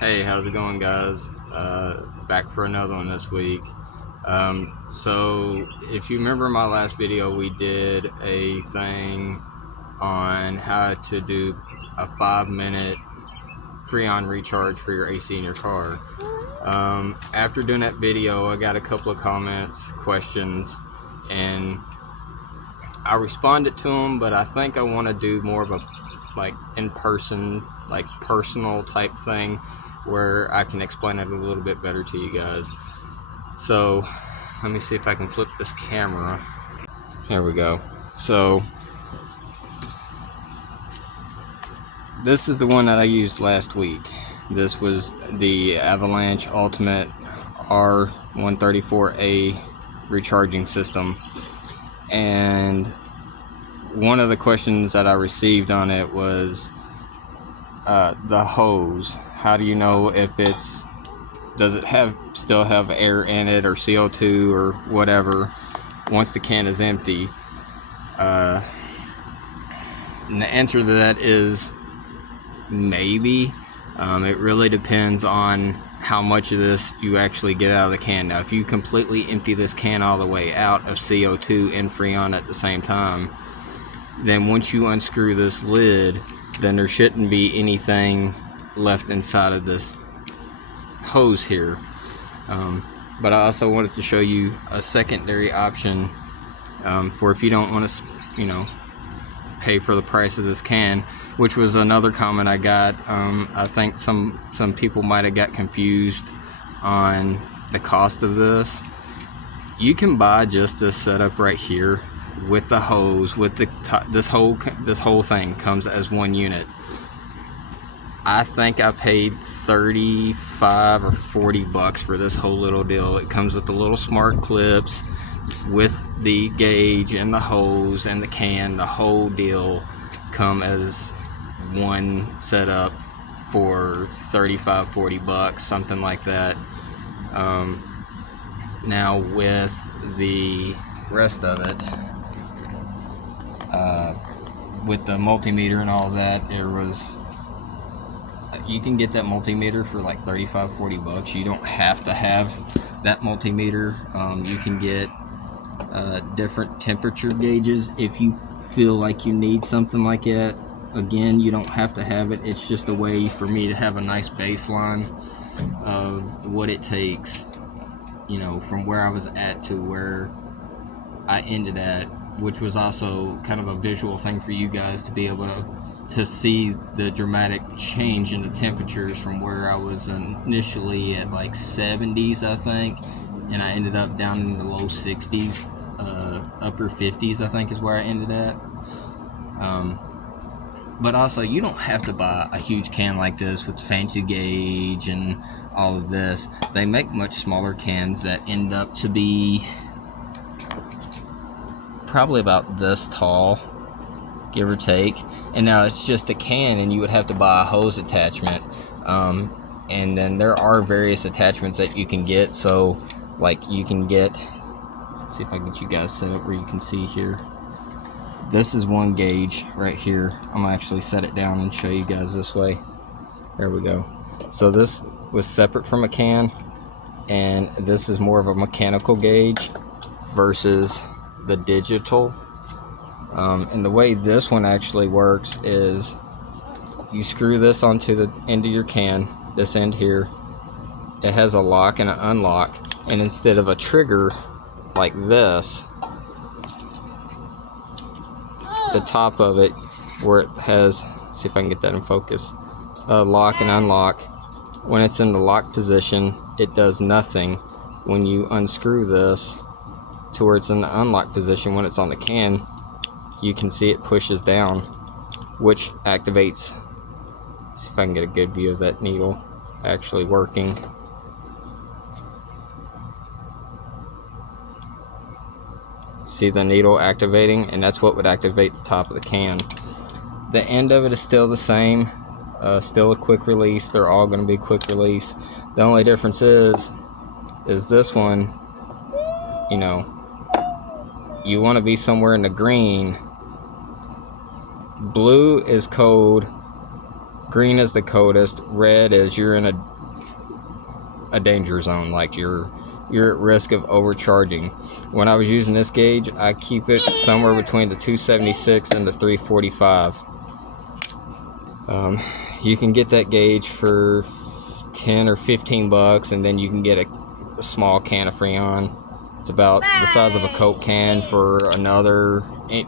Hey, how's it going, guys? Back for another one this week. So if you remember my last video, we did a thing on how to do a 5-minute Freon recharge for your AC in your car. After doing that video, I got a couple of comments, questions, and I responded to them, but I think I want to do more of a in-person, personal type thing where I can explain it a little bit better to you guys. So let me see if I can flip this camera. There we go. So this is the one that I used last week. This was the Avalanche Ultimate R134A recharging system, and one of the questions that I received on it was the hose. How do you know if does it still have air in it, or CO2 or whatever, once the can is empty? And the answer to that is maybe. It really depends on how much of this you actually get out of the can. Now, if you completely empty this can all the way out of CO2 and Freon at the same time, then once you unscrew this lid, then there shouldn't be anything left inside of this hose here. But I also wanted to show you a secondary option for if you don't want to, pay for the price of this can, which was another comment I got. I think some people might have got confused on the cost of this. You can buy just this setup right here with the hose, with this whole thing comes as one unit. I think I paid 35 or 40 bucks for this whole little deal. It comes with the little smart clips, with the gauge and the hose and the can. The whole deal come as one setup for 35-40 bucks, something like that. Now with the rest of it, with the multimeter and all that, you can get that multimeter for like 35-40 bucks. You don't have to have that multimeter. You can get different temperature gauges if you feel like you need something like that. Again, you don't have to have it. It's just a way for me to have a nice baseline of what it takes, from where I was at to where I ended at, which was also kind of a visual thing for you guys to be able to see the dramatic change in the temperatures from where I was initially at like 70s, I think, and I ended up down in the low 60s, upper 50s, I think is where I ended at. But also, you don't have to buy a huge can like this with fancy gauge and all of this. They make much smaller cans that end up to be probably about this tall, give or take. And now it's just a can, and you would have to buy a hose attachment. And then there are various attachments that you can get. So you can get, let's see if I can get you guys set up where you can see here. This is one gauge right here. I'm gonna actually set it down and show you guys this way. There we go. So this was separate from a can, and this is more of a mechanical gauge versus the digital. And the way this one actually works is you screw this onto the end of your can, this end here. It has a lock and an unlock, and instead of a trigger like this, the top of it where it has, see if I can get that in focus, lock and unlock. When it's in the lock position, it does nothing. When you unscrew this to where it's in the unlock position, when it's on the can, you can see it pushes down, which activates, see if I can get a good view of that needle actually working. See the needle activating, and that's what would activate the top of the can. The end of it is still the same, still a quick release. They're all going to be quick release. The only difference is this one, you want to be somewhere in the green. Blue is cold, green is the coldest, red is you're in a a danger zone, like you're at risk of overcharging. When I was using this gauge, I keep it somewhere between the 276 and the 345. You can get that gauge for 10 or 15 bucks, and then you can get a small can of Freon. It's about the size of a Coke can for another,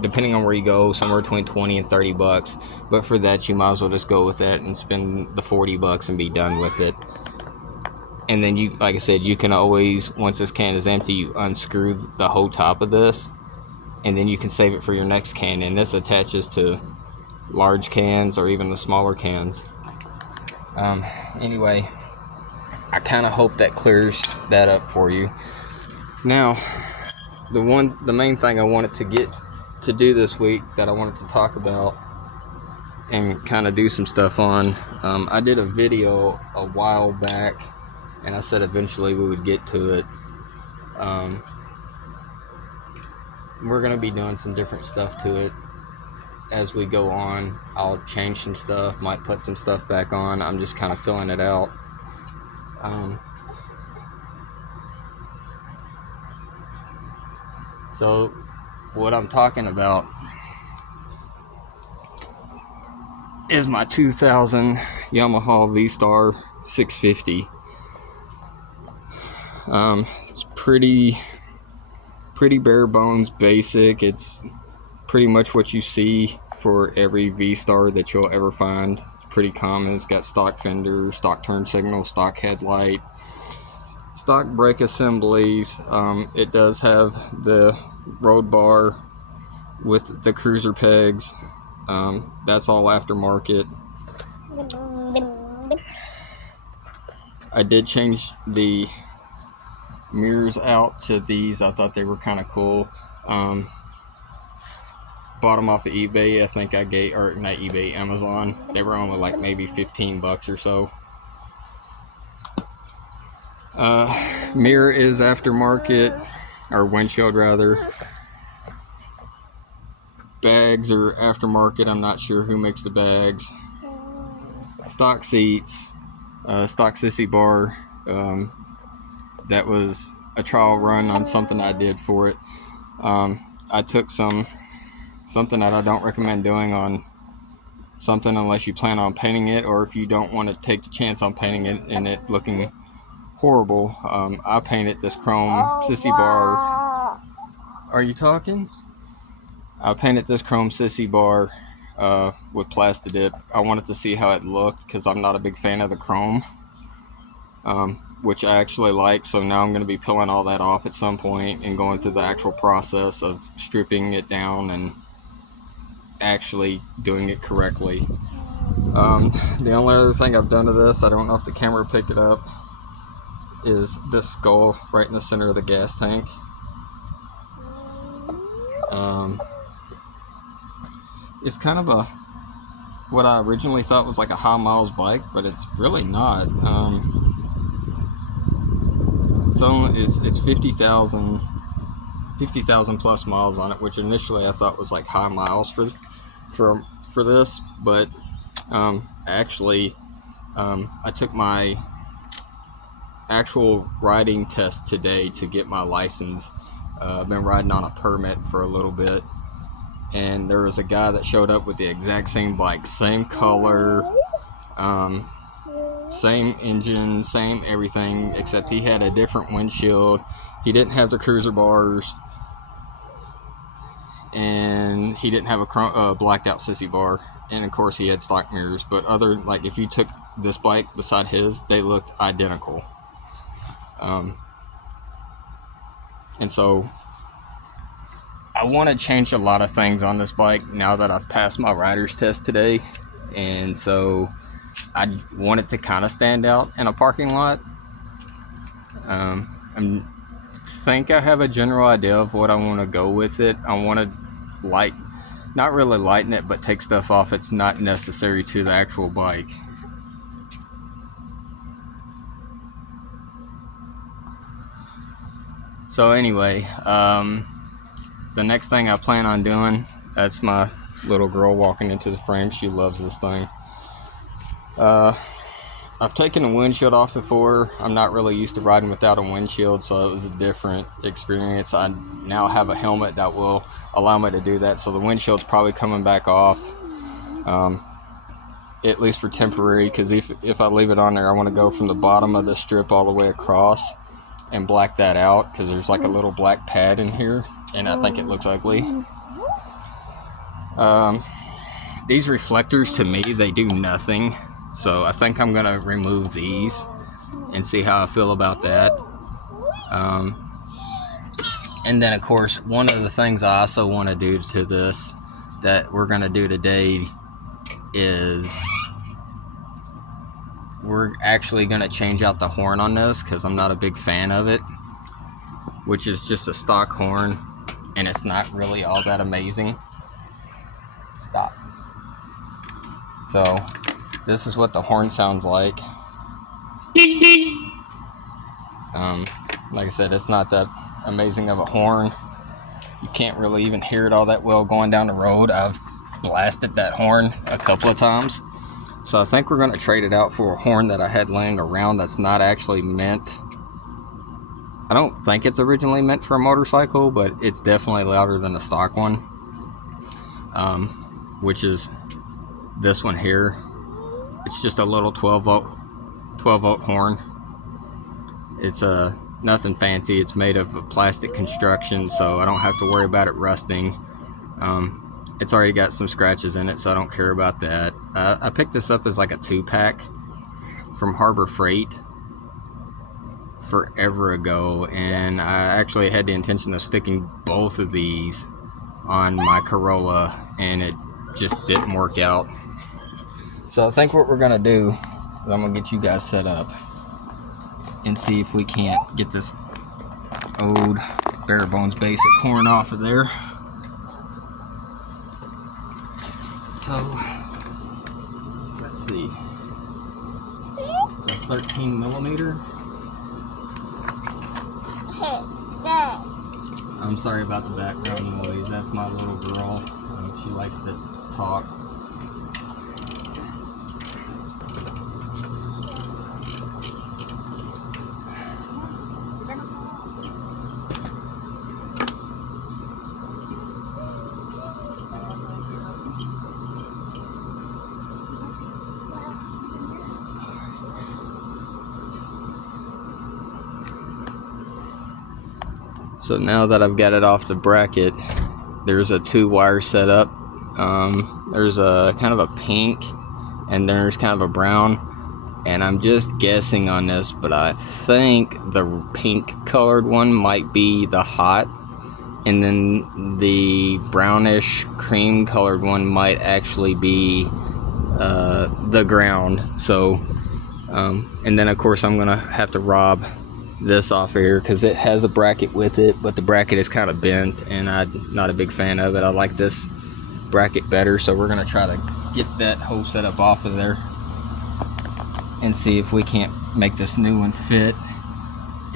depending on where you go, somewhere between 20 and 30 bucks. But for that, you might as well just go with that and spend the 40 bucks and be done with it. And then you, like I said, you can always, once this can is empty, you unscrew the whole top of this, and then you can save it for your next can. And this attaches to large cans or even the smaller cans. Anyway, I kind of hope that clears that up for you. Now, the main thing I wanted to do this week that I wanted to talk about and kind of do some stuff on, I did a video a while back, and I said eventually we would get to it. We're going to be doing some different stuff to it as we go on. I'll change some stuff, might put some stuff back on. I'm just kind of filling it out. So what I'm talking about is my 2000 Yamaha vstar 650. It's pretty bare bones basic. It's pretty much what you see for every vstar that you'll ever find. It's pretty common. It's got stock fender, stock turn signal, stock headlight, stock brake assemblies. It does have the road bar with the cruiser pegs. That's all aftermarket. I did change the mirrors out to these. I thought they were kind of cool. Bought them off of eBay. I think I gave, or not eBay, Amazon. They were only like maybe 15 bucks or so. Mirror is aftermarket, or windshield rather. Bags are aftermarket. I'm not sure who makes the bags. Stock seats, stock sissy bar. That was a trial run on something I did for it. I took something that I don't recommend doing on something unless you plan on painting it, or if you don't want to take the chance on painting it and it looking horrible. I painted this chrome sissy bar. Are you talking? I painted this chrome sissy bar with Plastidip. I wanted to see how it looked because I'm not a big fan of the chrome, which I actually like. So now I'm going to be peeling all that off at some point and going through the actual process of stripping it down and actually doing it correctly. The only other thing I've done to this, I don't know if the camera picked it up, is this skull right in the center of the gas tank. It's kind of what I originally thought was like a high miles bike, but it's really not. It's 50,000 plus miles on it, which initially I thought was like high miles for this, but actually I took my actual riding test today to get my license. I've been riding on a permit for a little bit, and there was a guy that showed up with the exact same bike, same color, same engine, same everything, except he had a different windshield. He didn't have the cruiser bars, and he didn't have a blacked out sissy bar, and of course he had stock mirrors. But like if you took this bike beside his, they looked identical. And so I want to change a lot of things on this bike now that I've passed my rider's test today, and so I want it to kind of stand out in a parking lot. I think I have a general idea of what I want to go with it. I want to not really lighten it, but take stuff off it's not necessary to the actual bike. So anyway, the next thing I plan on doing, that's my little girl walking into the frame. She loves this thing. I've taken a windshield off before. I'm not really used to riding without a windshield, so it was a different experience. I now have a helmet that will allow me to do that, so the windshield's probably coming back off, at least for temporary, because if I leave it on there, I want to go from the bottom of the strip all the way across and black that out, because there's like a little black pad in here, and I think it looks ugly. These reflectors, to me, they do nothing. So I think I'm gonna remove these and see how I feel about that. And then of course, one of the things I also want to do to this that we're gonna do today is we're actually gonna change out the horn on this, because I'm not a big fan of it, which is just a stock horn, and it's not really all that amazing. Stop. So this is what the horn sounds like. Like I said, it's not that amazing of a horn. You can't really even hear it all that well going down the road. I've blasted that horn a couple of times. So I think we're going to trade it out for a horn that I had laying around that's not actually meant. I don't think it's originally meant for a motorcycle, but it's definitely louder than the stock one, which is this one here. It's just a little 12 volt horn. It's nothing fancy. It's made of a plastic construction, so I don't have to worry about it rusting. It's already got some scratches in it, so I don't care about that. I picked this up as like a 2-pack from Harbor Freight forever ago, and I actually had the intention of sticking both of these on my Corolla, and it just didn't work out. So I think what we're gonna do is I'm gonna get you guys set up and see if we can't get this old bare bones basic horn off of there. So let's see. It's a 13 millimeter. I'm sorry about the background noise. That's my little girl. She likes to talk. So now that I've got it off the bracket, there's a 2-wire setup. There's a kind of a pink, and there's kind of a brown, and I'm just guessing on this, but I think the pink colored one might be the hot, and then the brownish cream colored one might actually be the ground. So and then of course I'm gonna have to rob this off of here, because it has a bracket with it, but the bracket is kind of bent, and I'm not a big fan of it. I like this bracket better, so we're gonna try to get that whole setup off of there and see if we can't make this new one fit.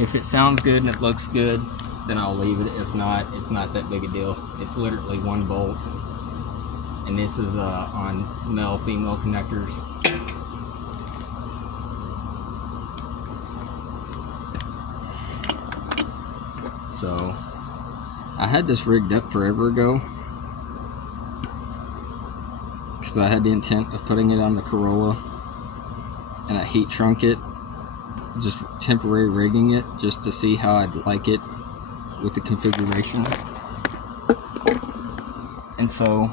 If it sounds good and it looks good, then I'll leave it. If not, it's not that big a deal. It's literally 1 bolt, and this is on male female connectors. So I had this rigged up forever ago, because I had the intent of putting it on the Corolla, and I heat shrunk it, just temporary rigging it just to see how I'd like it with the configuration. And so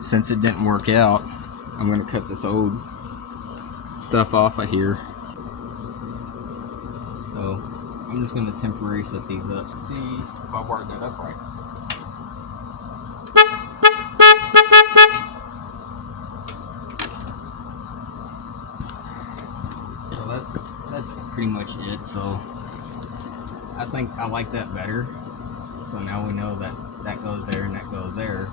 since it didn't work out, I'm going to cut this old stuff off of here. So I'm just going to temporarily set these up to see if I wired that up right. So that's pretty much it. So I think I like that better. So now we know that that goes there and that goes there.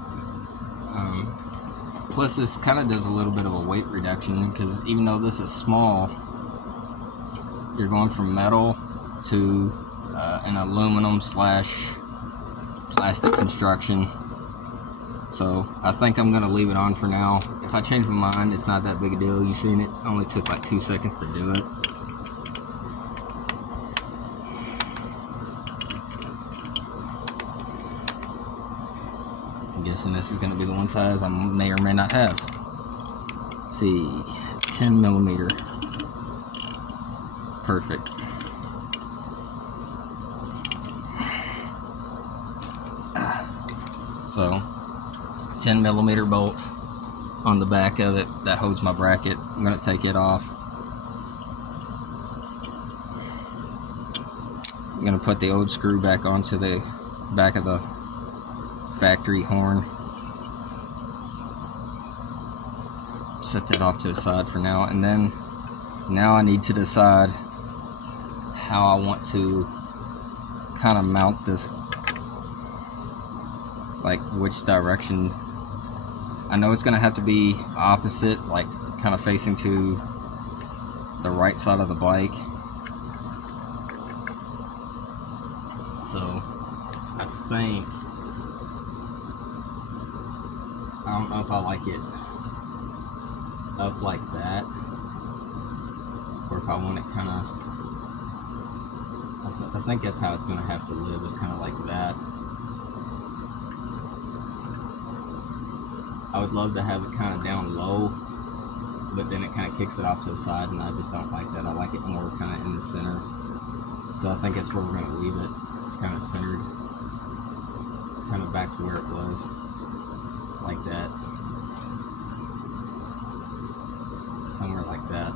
Plus this kind of does a little bit of a weight reduction, because even though this is small, you're going from metal to an aluminum / plastic construction. So I think I'm gonna leave it on for now. If I change my mind, it's not that big a deal. You've seen it only took like 2 seconds to do it. I'm guessing this is gonna be the one size I may or may not have. Let's see, 10 millimeter. Perfect. So 10 millimeter bolt on the back of it that holds my bracket. I'm going to take it off. I'm going to put the old screw back onto the back of the factory horn. Set that off to the side for now, and then now I need to decide how I want to kind of mount this, like which direction. I know it's going to have to be opposite, like kind of facing to the right side of the bike. So I think, I don't know if I like it up like that, or if I want it kind of, I think that's how it's going to have to live, is kind of like that. I would love to have it kind of down low, but then it kind of kicks it off to the side, and I just don't like that. I like it more kind of in the center. So I think that's where we're going to leave it. It's kind of centered, kind of back to where it was, like that. Somewhere like that.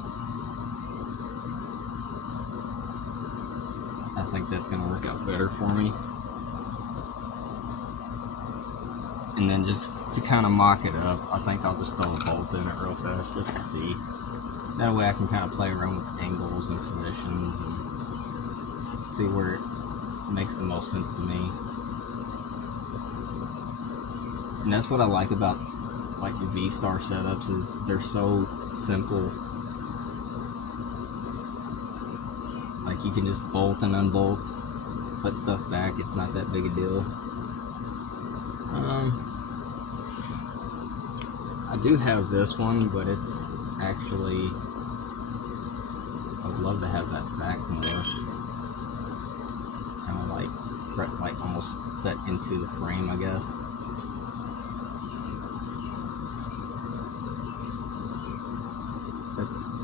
I think that's going to work out better for me. And then just to kind of mock it up, I think I'll just throw a bolt in it real fast just to see. That way I can kind of play around with angles and positions and see where it makes the most sense to me. And that's what I like about like the vstar setups, is they're so simple. Like you can just bolt and unbolt, put stuff back, it's not that big a deal. I do have this one, but it's actually, I would love to have that back more. Kind of like almost set into the frame, I guess.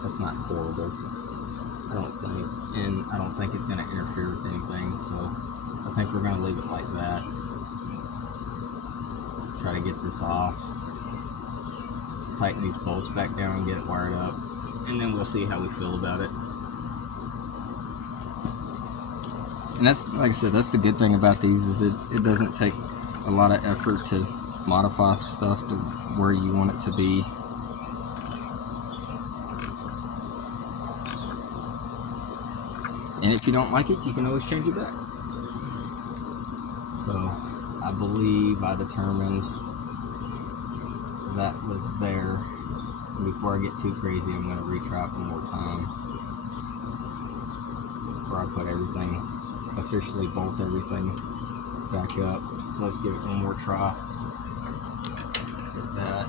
That's not horrible, I don't think, and I don't think it's going to interfere with anything, so I think we're going to leave it like that. Try to get this off, tighten these bolts back down and get it wired up, and then we'll see how we feel about it. And that's, like I said, that's the good thing about these, is it doesn't take a lot of effort to modify stuff to where you want it to be. And if you don't like it, you can always change it back. So I believe I determined that was there. And before I get too crazy, I'm going to retry it one more time before I put everything, officially bolt everything back up. So let's give it one more try. Get that.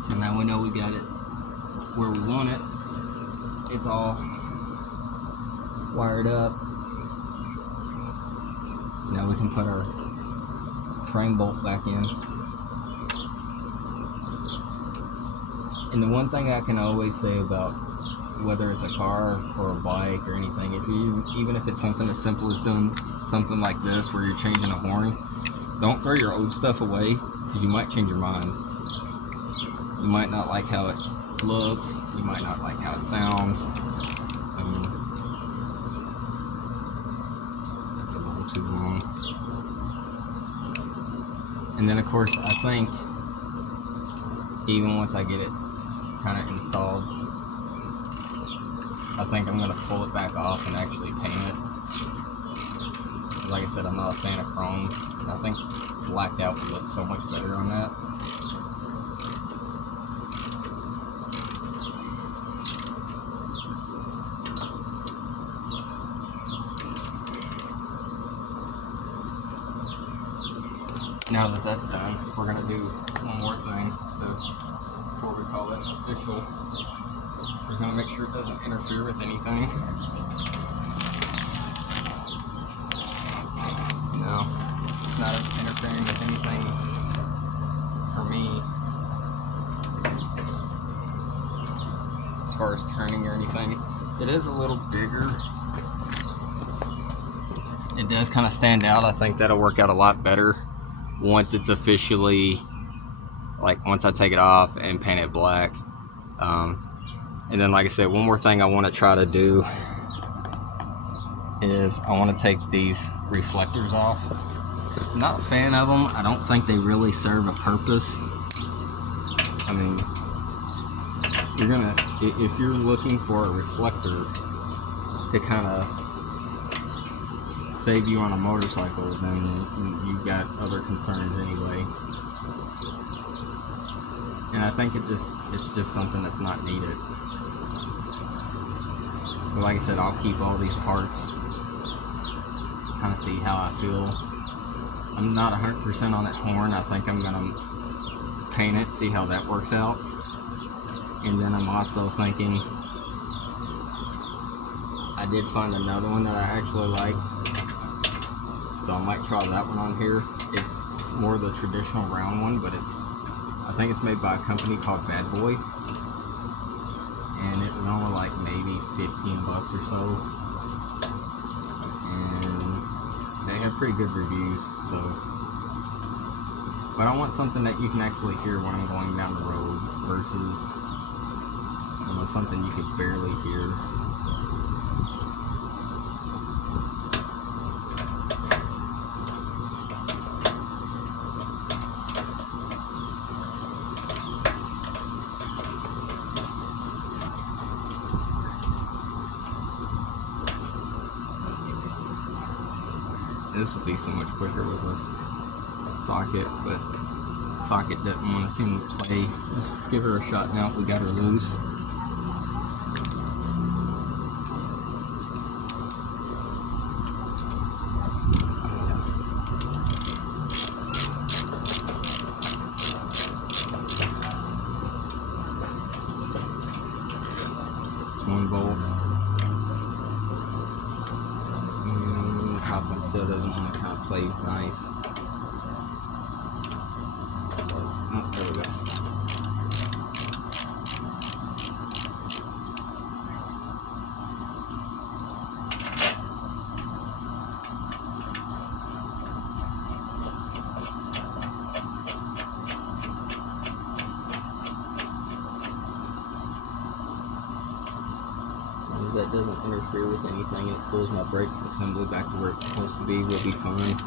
So now we know we got it where we want it. It's all wired up. Now we can put our frame bolt back in. And the one thing I can always say about whether it's a car or a bike or anything, even if it's something as simple as doing something like this where you're changing a horn, don't throw your old stuff away, because you might change your mind. You might not like how it looks, you might not like how it sounds. That's a little too long. And then of course, I think even once I get it kind of installed, I think I'm going to pull it back off and actually paint it. Like I said, I'm not a fan of chrome, and I think blacked out would look so much better on that. now that that's done, we're gonna do one more thing. So before we call it official, we're just gonna make sure it doesn't interfere with anything. No, it's not interfering with anything for me as far as turning or anything. It is a little bigger. It does kind of stand out. I think that'll work out a lot better once it's officially, like once I take it off and paint it black. And then, like I said, one more thing I want to try to do is I want to take these reflectors off. I'm not a fan of them. I don't think they really serve a purpose. I mean, if you're looking for a reflector to kind of save you on a motorcycle, then you've got other concerns anyway. And I think it's just something that's not needed. But like I said, I'll keep all these parts, kind of see how I feel. I'm not 100% on that horn. I think I'm gonna paint it, see how that works out. And then I'm also thinking, I did find another one that I actually like, so I might try that one on here. It's more the traditional round one, but I think it's made by a company called Bad Boy, and it was only like maybe 15 bucks or so, and they have pretty good reviews. So, but I want something that you can actually hear when I'm going down the road versus, you know, something you could barely hear. This would be so much quicker with a socket, but the socket doesn't want to seem to play. Let's give her a shot now. We got her loose. It's 1 volt. Top one still doesn't want to kind of play nice. So, oh, there we go. That doesn't interfere with anything, it pulls my brake assembly back to where it's supposed to be, we'll be fine.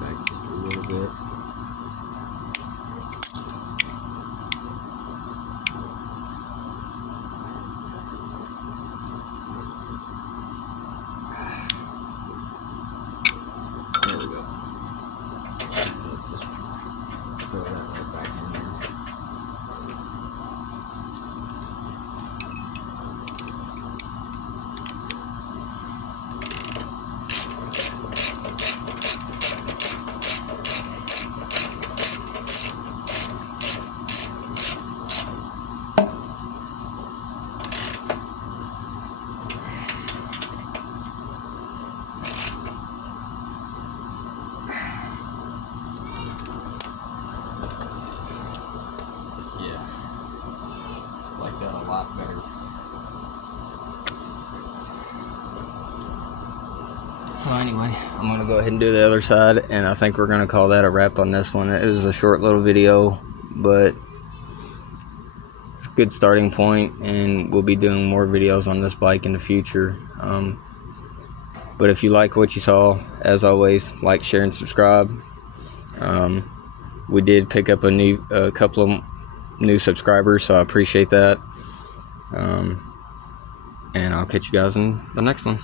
Back just a little bit. There we go. Just throw that right back in there. That a lot better. So anyway, I'm gonna go ahead and do the other side, and I think we're gonna call that a wrap on this one. It was a short little video, but it's a good starting point, and we'll be doing more videos on this bike in the future. But if you like what you saw, as always, like, share, and subscribe. We did pick up a couple of new subscribers, so I appreciate that. And I'll catch you guys in the next one.